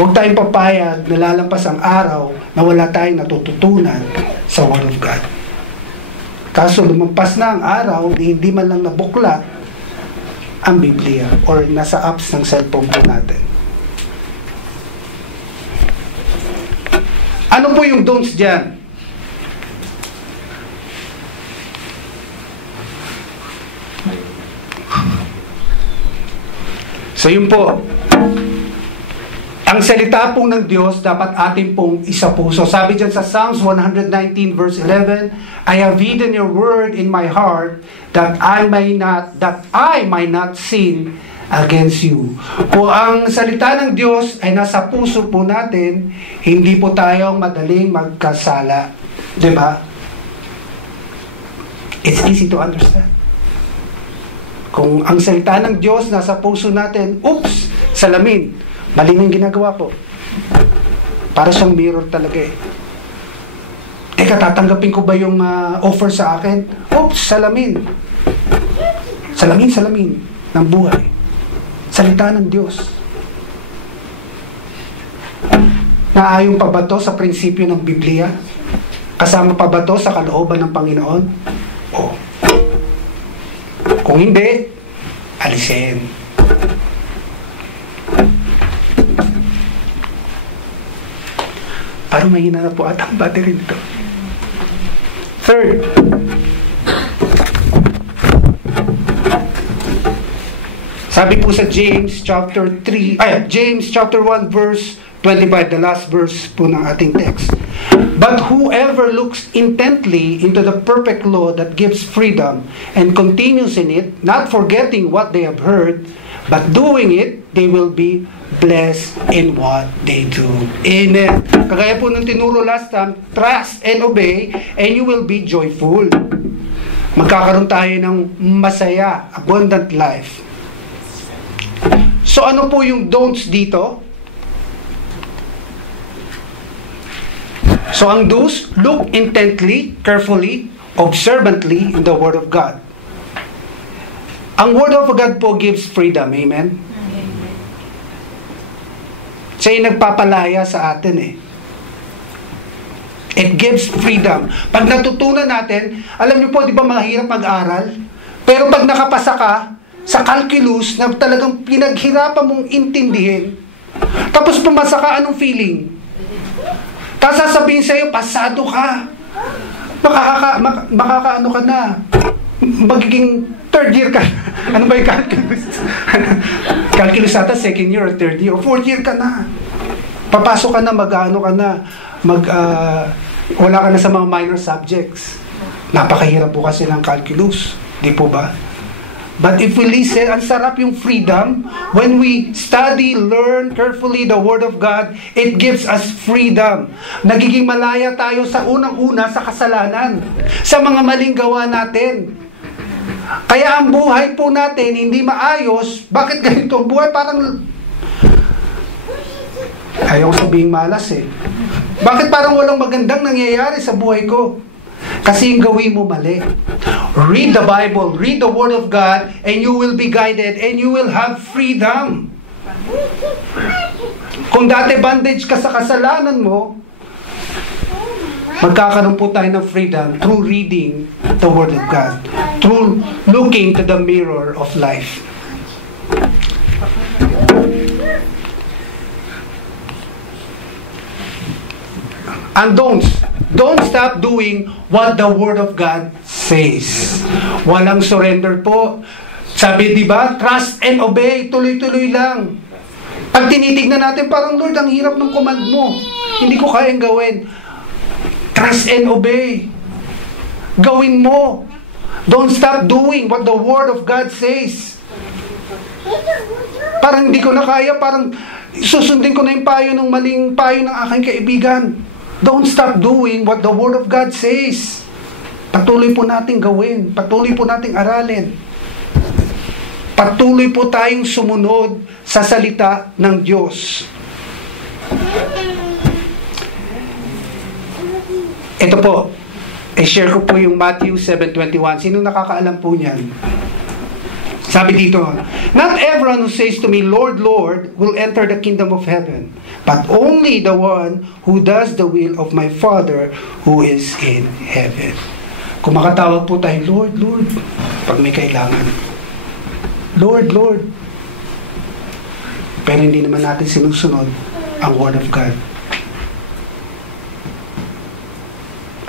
Huwag tayong papayag na lalampas ang araw na wala tayong natututunan sa Word of God. Kaso lumampas na ang araw, hindi man lang nabuklat ang Biblia or nasa apps ng cellphone po natin. Ano po yung don'ts dyan? So yun po, ang salita po ng Diyos dapat atin pong isapuso. Sabi dyan sa Psalms 119 verse 11, I have hidden your word in my heart that I might not sin against you. Kung ang salita ng Diyos ay nasa puso po natin, hindi po tayong madaling magkasala. Diba? It's easy to understand. Kung ang salita ng Diyos nasa puso natin, oops, salamin. Mali nang ginagawa ko. Para siyang mirror talaga eh. Teka, tatanggapin ko ba yung offer sa akin? Oops, salamin. Salamin ng buhay. Salita ng Diyos. Naayon pa ba to sa prinsipyo ng Biblia? Kasama pa ba to sa kalooban ng Panginoon? Oo. Kung hindi, alisin. Parang mahina na po ata ang battery nito. Third, sabi po sa James chapter 1 verse 25, the last verse po ng ating text. But whoever looks intently into the perfect law that gives freedom and continues in it, not forgetting what they have heard, but doing it, they will be blessed in what they do. Amen. Kagaya po ng tinuro last time, trust and obey, and you will be joyful. Magkakaroon tayo ng masaya, abundant life. So ano po yung don'ts dito? So ang do's, look intently, carefully, observantly in the Word of God. Ang Word of God po gives freedom. Amen? Siya yung nagpapalaya sa atin eh. It gives freedom. Pag natutunan natin, alam niyo po, di ba mahirap mag-aral? Pero pag nakapasa ka sa calculus na talagang pinaghirapan mong intindihin, tapos pumasa ka, anong feeling? Tapos sasabihin sa'yo, pasado ka. Makakaano ka na. Magiging third year ka. Ano ba yung calculus? Calculus ata, second year or third year or fourth year ka na. Papasok ka na, mag-ano ka na. Wala ka na sa mga minor subjects. Napakahirap po kasi ng calculus. Di po ba? But if we listen, ang sarap yung freedom. When we study, learn carefully the Word of God, it gives us freedom. Nagiging malaya tayo sa unang-una sa kasalanan, sa mga maling gawa natin. Kaya ang buhay po natin hindi maayos. Bakit ganito ang buhay? Parang ayaw sabihin malas eh. Bakit parang walang magandang nangyayari sa buhay ko? Kasi yung gawin mo mali. Read the Bible, read the Word of God, and you will be guided, and you will have freedom. Kung dati bandage ka sa kasalanan mo, magkakaroon po tayo ng freedom through reading the Word of God, through looking to the mirror of life. And don't stop doing what the Word of God says. Walang surrender po. Sabi, di ba? Trust and obey. Tuloy-tuloy lang. Pag tinitignan natin, parang Lord, ang hirap ng command mo. Hindi ko kayang gawin. Trust and obey. Gawin mo. Don't stop doing what the Word of God says. Parang hindi ko na kaya, parang susundin ko na yung payo ng maling payo ng aking kaibigan. Don't stop doing what the Word of God says. Patuloy po nating gawin. Patuloy po nating aralin. Patuloy po tayong sumunod sa salita ng Diyos. Ito po, i-share ko po yung Matthew 7:21. Sino nakakaalam po niyan? Sabi dito, "Not everyone who says to me, Lord, Lord, will enter the kingdom of heaven, but only the one who does the will of my Father who is in heaven." Kung makatawag po tayo, Lord, Lord, pag may kailangan. Lord, Lord. Pero hindi naman natin sinusunod ang Word of God.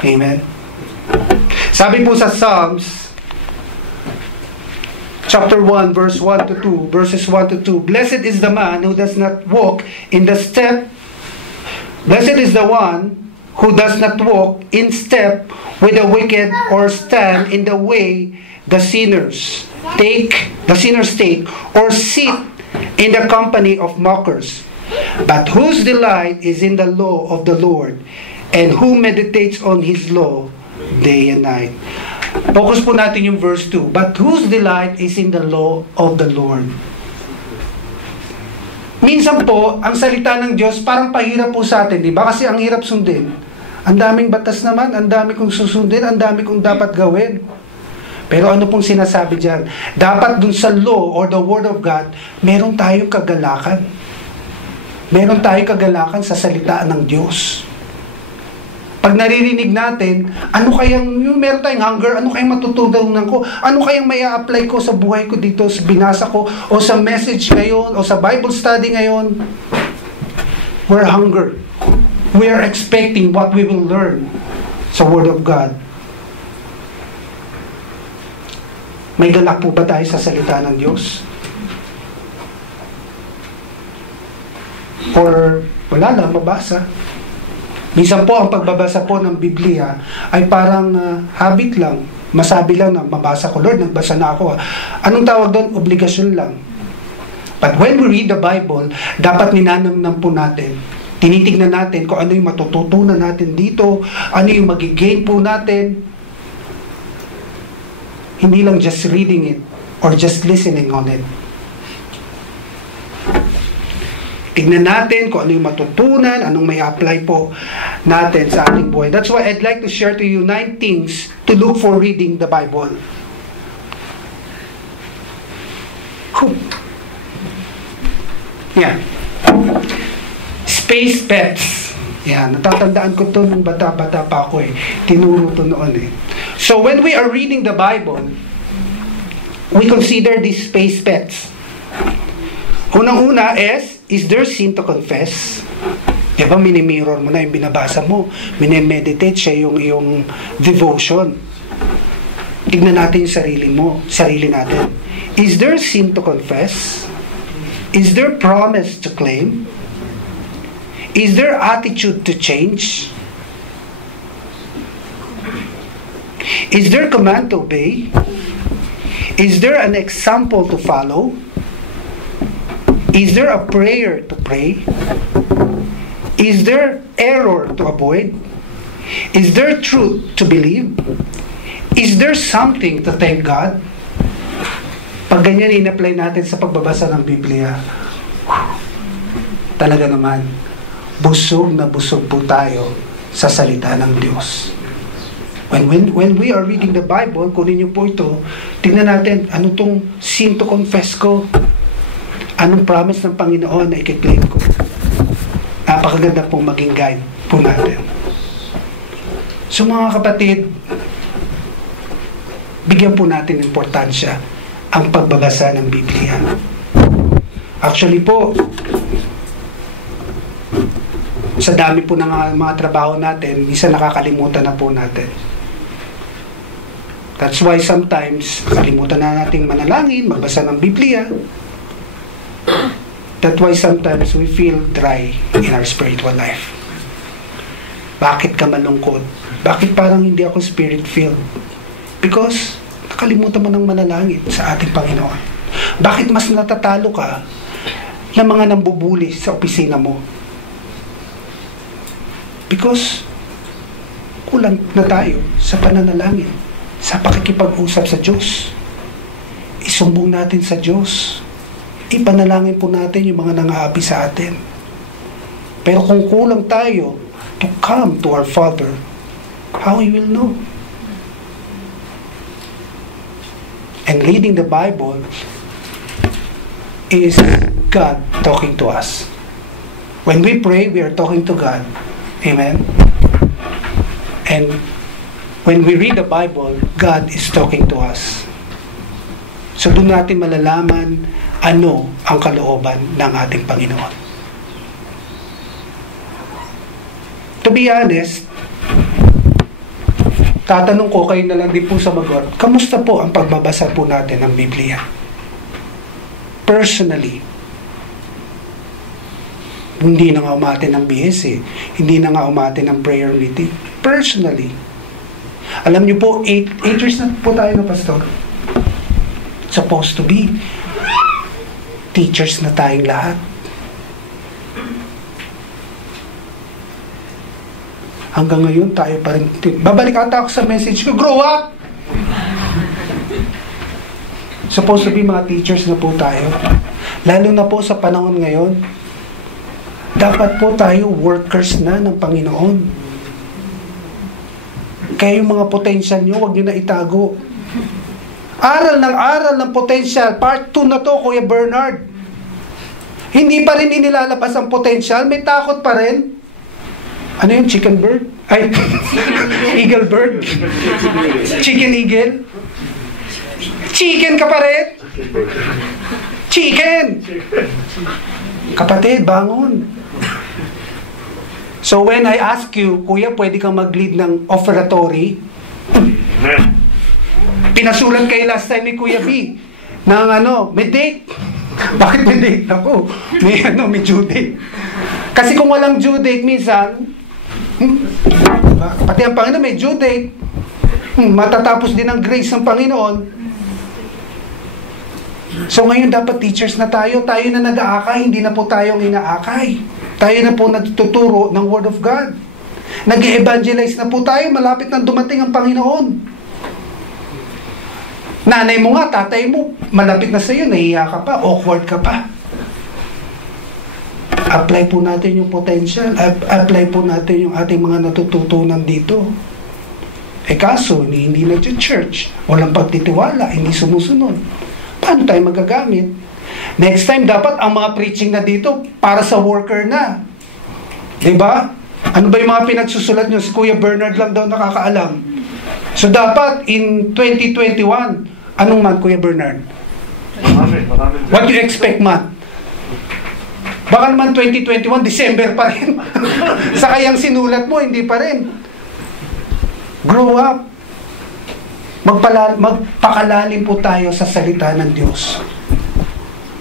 Amen. Sabi po sa Psalms chapter 1 verses 1 to 2, "Blessed is the man who does not walk in the step Blessed is the one who does not walk in step with the wicked, or stand in the way the sinners take, or sit in the company of mockers, but whose delight is in the law of the Lord, and who meditates on His law day and night." Focus po natin yung verse 2. "But whose delight is in the law of the Lord." Minsan po, ang salita ng Diyos parang pahirap po sa atin, di ba? Kasi ang hirap sundin. Ang daming batas naman, ang dami kong susundin, ang dami kong dapat gawin. Pero ano pong sinasabi dyan? Dapat dun sa law or the Word of God, meron tayong kagalakan. Meron tayong kagalakan sa salita ng Diyos. Pag naririnig natin, ano kayang, yung meron tayong hunger, ano kayang matutunan ko, ano kayang may apply ko sa buhay ko dito, sa binasa ko, o sa message ngayon, o sa Bible study ngayon. We're hunger. We are expecting what we will learn sa Word of God. May galak po ba tayo sa salita ng Diyos? Or wala lang, mabasa? Minsan po, ang pagbabasa po ng Biblia ay parang habit lang. Masabi lang na mabasa ko, Lord, nagbasa na ako. Anong tawag doon? Obligasyon lang. But when we read the Bible, dapat ninanamnam po natin. Tinitignan natin kung ano yung matututunan natin dito, ano yung magigain po natin. Hindi lang just reading it or just listening on it. Tignan natin kung ano yung matutunan, anong may apply po natin sa ating buhay. That's why I'd like to share to you 9 things to look for reading the Bible. Yan. Space pets. Yan. Natatandaan ko to nung bata-bata pa ako eh. Tinuro to noon eh. So when we are reading the Bible, we consider these space pets. Unang-una is there sin to confess? Diba, mini-mirror mo na yung binabasa mo. Mini-meditate siya yung iyong devotion. Tignan natin yung sarili natin. Is there sin to confess? Is there promise to claim? Is there attitude to change? Is there command to obey? Is there an example to follow? Is there a prayer to pray? Is there error to avoid? Is there truth to believe? Is there something to thank God? Pag ganyan in-apply natin sa pagbabasa ng Biblia, talaga naman, busog na busog po tayo sa salita ng Diyos. When we are reading the Bible, kunin niyo po ito, tingnan natin, ano tong sin to confess ko? Anong promise ng Panginoon na i-claim ko? Napakaganda pong maging guide po natin. So mga kapatid, bigyan po natin importansya ang pagbabasa ng Biblia. Actually po, sa dami po ng mga trabaho natin, minsan nakakalimutan na po natin. That's why sometimes, kalimutan na natin manalangin, magbasa ng Biblia. That's why sometimes we feel dry in our spiritual life. Bakit ka malungkot? Bakit parang hindi ako spirit-filled? Because nakalimutan mo ng manalangin sa ating Panginoon. Bakit mas natatalo ka ng mga nambubuli sa opisina mo? Because kulang na tayo sa pananalangin, sa pakikipag-usap sa Diyos. Isumbong natin sa Diyos. Ipanalangin po natin yung mga nangaapi sa atin. Pero kung kulang tayo to come to our Father, how you will know. And reading the Bible is God talking to us. When we pray, we are talking to God. Amen? And when we read the Bible, God is talking to us. So doon natin malalaman ano ang kalooban ng ating Panginoon. To be honest, tatanong ko kayo na lang din po sa magot, kamusta po ang pagbabasa po natin ng Biblia? Personally. Hindi na nga umatin ng BS Hindi na nga umatin ng prayer meeting. Personally. Alam niyo po, 8 years na po tayo na pastor. Supposed to be. Teachers na tayong lahat. Hanggang ngayon, tayo pa rin. Babalik ata ako sa message ko, grow up! Supposed to be mga teachers na po tayo. Lalo na po sa panahon ngayon, dapat po tayo workers na ng Panginoon. Kaya yung mga potential nyo, huwag nyo na itago. Aral ng potential. Part 2 na to, Kuya Bernard. Hindi pa rin inilalabas ang potential, may takot pa rin. Ano yung chicken bird? Ay, eagle bird? Chicken eagle? Chicken ka pa rin? Chicken! Kapatid, bangon. So when I ask you, Kuya, pwede kang mag-lead ng offeratory? Pinasulat kayo last time ni Kuya B ng may date. Bakit may date ako? May due date. Kasi kung walang due date, minsan, pati ang Panginoon may due date. Matatapos din ang grace ng Panginoon. So ngayon dapat teachers na tayo. Tayo na nag-aakay, hindi na po tayong inaakay. Tayo na po nagtuturo ng Word of God. Nag-evangelize na po tayo. Malapit na dumating ang Panginoon. Nanay mo nga, tatay mo, malapit na sa'yo, nahiya ka pa, awkward ka pa. Apply po natin yung potential. Apply po natin yung ating mga natututunan dito. Kaso, hindi nag-church. Walang pagtitiwala, hindi sumusunod. Paano tayo magagamit? Next time, dapat ang mga preaching na dito para sa worker na. Diba? Ano ba yung mga pinagsusulat nyo? Si Kuya Bernard lang daw nakakaalam. So dapat in 2021, anong month, Kuya Bernard? What do you expect month? Baka naman 2021, December pa rin. Sa kayang sinulat mo, hindi pa rin. Grow up. Magpakalalim po tayo sa salita ng Diyos.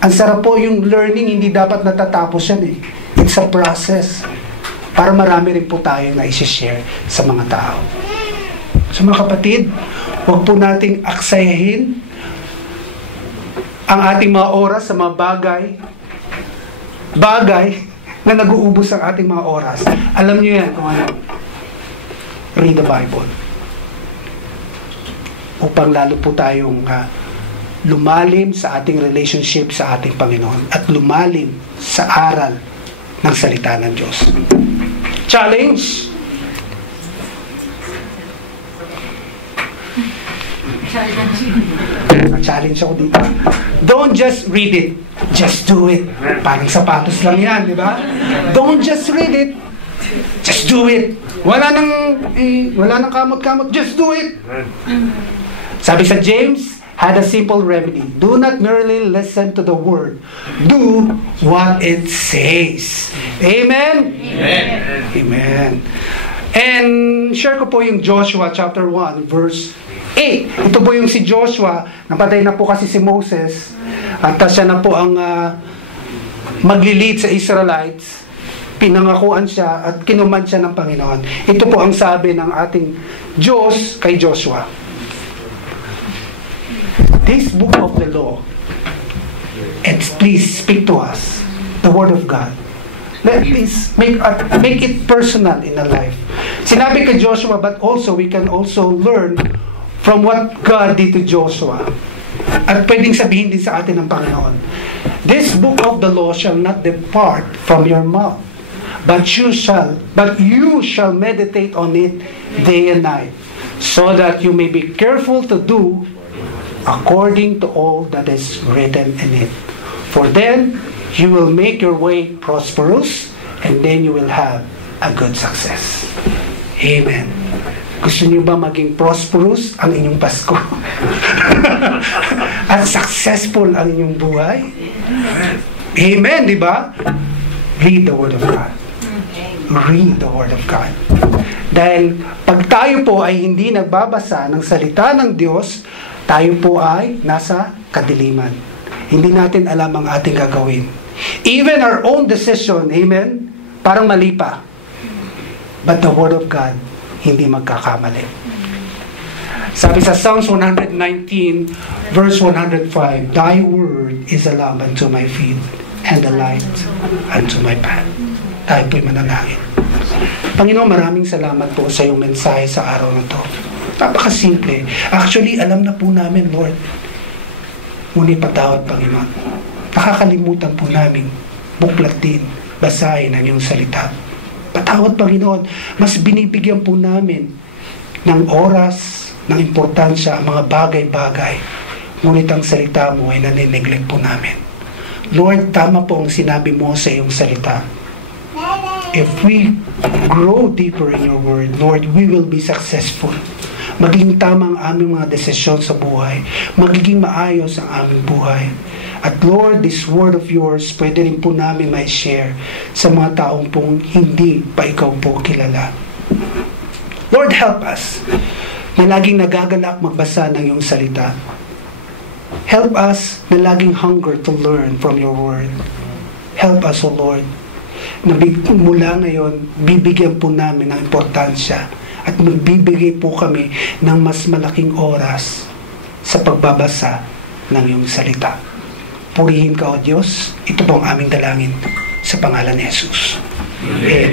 Ang sarap po yung learning, hindi dapat natatapos yan eh. It's a process. Para marami rin po tayo na isi-share sa mga tao. So mga kapatid, huwag po nating aksayahin ang ating mga oras sa mga bagay na nag-uubos ang ating mga oras. Alam niyo yan kung ano. Read the Bible. Upang lalo po tayong lumalim sa ating relationship sa ating Panginoon at lumalim sa aral ng salita ng Diyos. Challenge! Challenge ako dito. Don't just read it, just do it. Parang sapatos lang yan, di ba? Don't just read it, just do it. Wala nang kamot-kamot, just do it. Sabi sa James, had a simple remedy. Do not merely listen to the word. Do what it says. Amen? Amen. Amen. And share ko po yung Joshua chapter 1 verse 8. Ito po yung si Joshua, napatay na po kasi si Moses at siya na po ang maglilid sa Israelites. Pinangakuan siya at kinuman siya ng Panginoon. Ito po ang sabi ng ating Diyos kay Joshua. This book of the law, and please speak to us the word of God. Please make it personal in our life. Sinabi kay Joshua, but also we can also learn from what God did to Joshua. At pwedeng sabihin din sa atin ng Panginoon, this book of the law shall not depart from your mouth, but you shall meditate on it day and night, so that you may be careful to do according to all that is written in it. For then you will make your way prosperous, and then you will have a good success. Amen. Gusto niyo ba maging prosperous ang inyong Pasko? At successful ang inyong buhay? Amen, di ba? Read the Word of God. Read the Word of God. Dahil pag tayo po ay hindi nagbabasa ng salita ng Diyos, tayo po ay nasa kadiliman. Hindi natin alam ang ating gagawin. Even our own decision, amen, parang mali pa. But the Word of God, hindi magkakamali. Sabi sa Psalms 119, verse 105, Thy word is a lamp unto my feet, and a light unto my path. Tayo po'y manalangin. Panginoon, maraming salamat po sa iyong mensahe sa araw na to. Napakasimple. Actually, alam na po namin, Lord. Ngunit patawad, Panginoon. Nakakalimutan po namin buklatin, basahin ang iyong salita. Patawad, Panginoon. Mas binibigyan po namin ng oras, ng importansya, ang mga bagay-bagay. Ngunit ang salita mo ay nanineglect po namin. Lord, tama po ang sinabi mo sa iyong salita. If we grow deeper in your word, Lord, we will be successful. Magiging tama ang aming mga desisyon sa buhay. Magiging maayos ang aming buhay. At Lord, this word of yours, pwede rin po namin ma-share sa mga taong pong hindi pa ikaw po kilala. Lord, help us na laging nagagalak magbasa ng iyong salita. Help us na laging hunger to learn from your word. Help us, O Lord, na mula ngayon, bibigyan po namin ng importansya at magbibigay po kami ng mas malaking oras sa pagbabasa ng iyong salita. Purihin ka, O Diyos. Ito po ang aming dalangin sa pangalan ni Jesus. Amen.